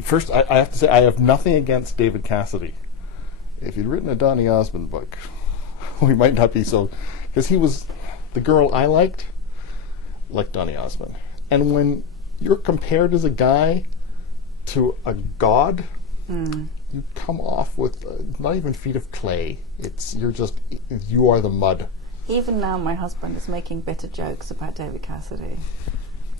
First, I have to say I have nothing against David Cassidy. If he'd written a Donny Osmond book, we might not be so... Because he was... The girl I liked Donny Osmond. And when you're compared as a guy to a god, you come off with not even feet of clay. You are the mud. Even now my husband is making bitter jokes about David Cassidy.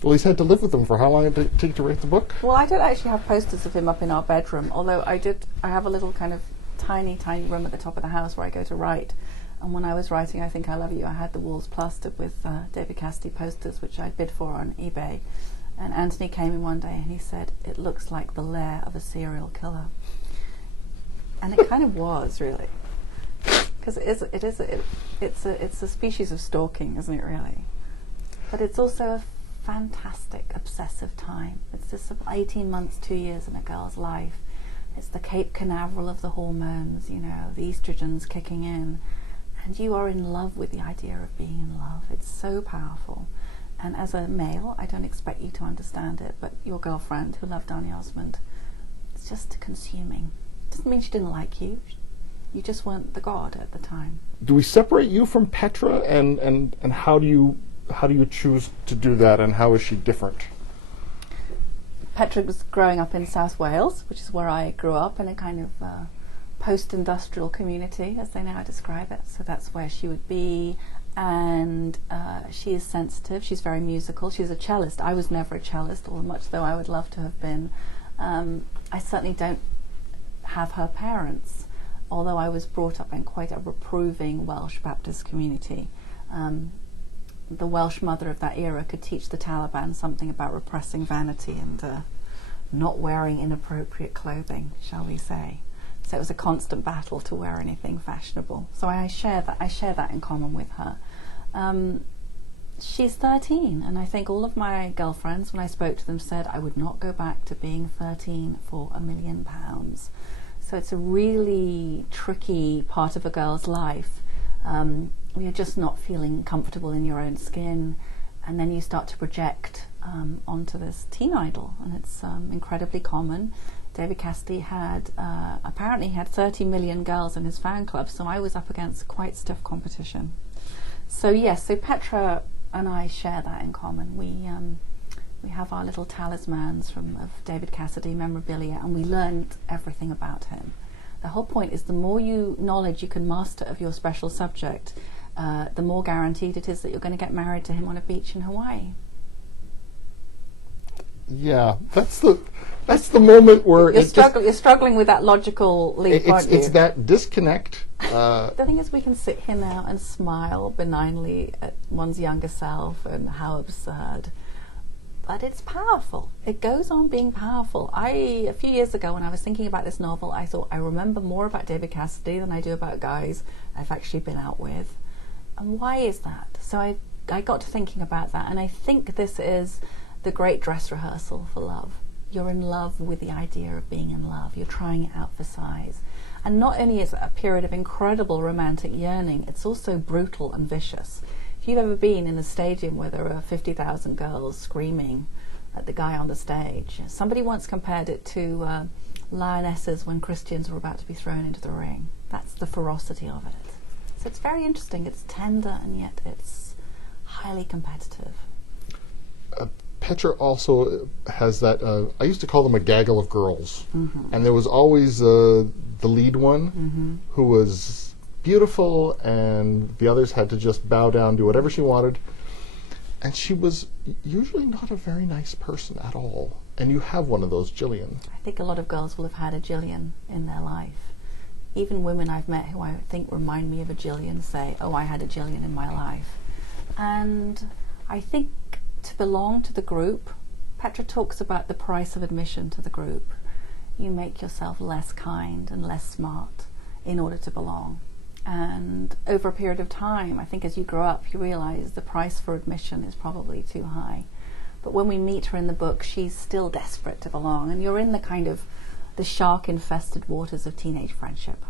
Well, he's had to live with them for how long did it take to write the book? Well, I don't actually have posters of him up in our bedroom, although I have a little kind of tiny room at the top of the house where I go to write. And when I was writing I Think I Love You, I had the walls plastered with David Cassidy posters, which I bid for on eBay. And Anthony came in one day and he said, "It looks like the lair of a serial killer." And it kind of was, really. Because it's a species of stalking, isn't it, really? But it's also a fantastic, obsessive time. It's just 18 months, 2 years in a girl's life. It's the Cape Canaveral of the hormones, the estrogens kicking in. And you are in love with the idea of being in love. It's so powerful. And as a male, I don't expect you to understand it, but your girlfriend who loved Donny Osmond, it's just consuming. It doesn't mean she didn't like you. You just weren't the god at the time. Do we separate you from Petra, and how do you choose to do that, and how is she different? Petra was growing up in South Wales, which is where I grew up, in a kind of post-industrial community, as they now describe it. So that's where she would be, and she is sensitive. She's very musical. She's a cellist. I was never a cellist, or much though I would love to have been. I certainly don't have her parents, although I was brought up in quite a reproving Welsh Baptist community. The Welsh mother of that era could teach the Taliban something about repressing vanity and not wearing inappropriate clothing, shall we say. So it was a constant battle to wear anything fashionable. So I share that in common with her. She's 13, and I think all of my girlfriends, when I spoke to them, said I would not go back to being 13 for £1 million. So it's a really tricky part of a girl's life. You're just not feeling comfortable in your own skin, and then you start to project onto this teen idol, and it's incredibly common. David Cassidy had apparently had 30 million girls in his fan club, so I was up against quite stiff competition. So yes, so Petra and I share that in common. We have our little talismans of David Cassidy memorabilia, and we learned everything about him. The whole point is the more knowledge you can master of your special subject, the more guaranteed it is that you're going to get married to him on a beach in Hawaii. Yeah, that's the moment where you're struggling with that logical leap, aren't you? It's that disconnect. The thing is, we can sit here now and smile benignly at one's younger self and how absurd. But it's powerful. It goes on being powerful. A few years ago, when I was thinking about this novel, I thought I remember more about David Cassidy than I do about guys I've actually been out with. And why is that? So I got to thinking about that, and I think this is the great dress rehearsal for love. You're in love with the idea of being in love. You're trying it out for size. And not only is it a period of incredible romantic yearning, it's also brutal and vicious. If you've ever been in a stadium where there are 50,000 girls screaming at the guy on the stage, somebody once compared it to lionesses when Christians were about to be thrown into the ring. That's the ferocity of it. So it's very interesting. It's tender, and yet it's highly competitive. Petra also has that, I used to call them a gaggle of girls. Mm-hmm. And there was always the lead one mm-hmm. who was beautiful, and the others had to just bow down, do whatever she wanted. And she was usually not a very nice person at all. And you have one of those, Gillian. I think a lot of girls will have had a Gillian in their life. Even women I've met who I think remind me of a Gillian say, oh, I had a Gillian in my life. And I think to belong to the group, Petra talks about the price of admission to the group. You make yourself less kind and less smart in order to belong. And over a period of time, I think as you grow up, you realize the price for admission is probably too high. But when we meet her in the book, she's still desperate to belong, and you're in the kind of the shark-infested waters of teenage friendship.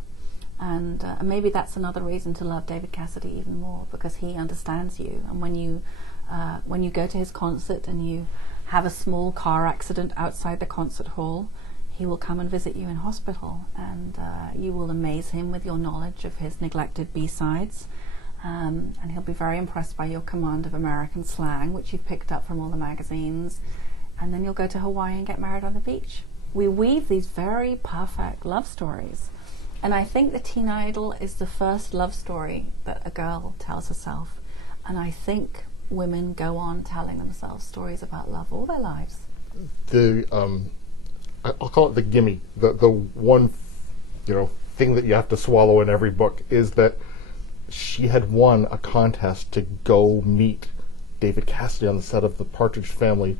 And maybe that's another reason to love David Cassidy even more, because he understands you. And when you go to his concert and you have a small car accident outside the concert hall, he will come and visit you in hospital, and you will amaze him with your knowledge of his neglected B-sides. And he'll be very impressed by your command of American slang, which you've picked up from all the magazines. And then you'll go to Hawaii and get married on the beach. We weave these very perfect love stories. And I think The Teen Idol is the first love story that a girl tells herself. And I think women go on telling themselves stories about love all their lives. I'll call it the gimme. The one, thing that you have to swallow in every book is that she had won a contest to go meet David Cassidy on the set of The Partridge Family,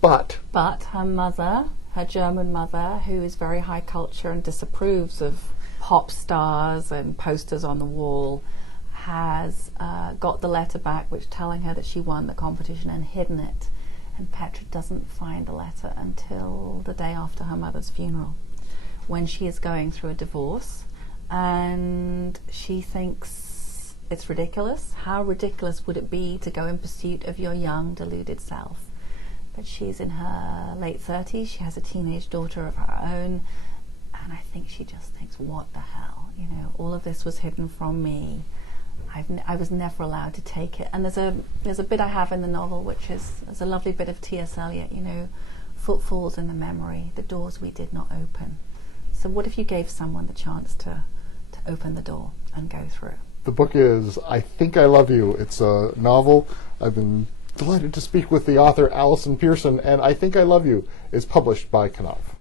but her mother, her German mother, who is very high culture and disapproves of pop stars and posters on the wall, has got the letter back which telling her that she won the competition and hidden it. And Petra doesn't find the letter until the day after her mother's funeral, when she is going through a divorce, and she thinks it's ridiculous. How ridiculous would it be to go in pursuit of your young, deluded self? But she's in her late 30s, she has a teenage daughter of her own, and I think she just thinks, what the hell? All of this was hidden from me. I was never allowed to take it. And there's a bit I have in the novel, which is a lovely bit of T.S. Eliot, footfalls in the memory, the doors we did not open. So what if you gave someone the chance to open the door and go through? The book is I Think I Love You. It's a novel. I've been delighted to speak with the author, Allison Pearson, and I Think I Love You is published by Knopf.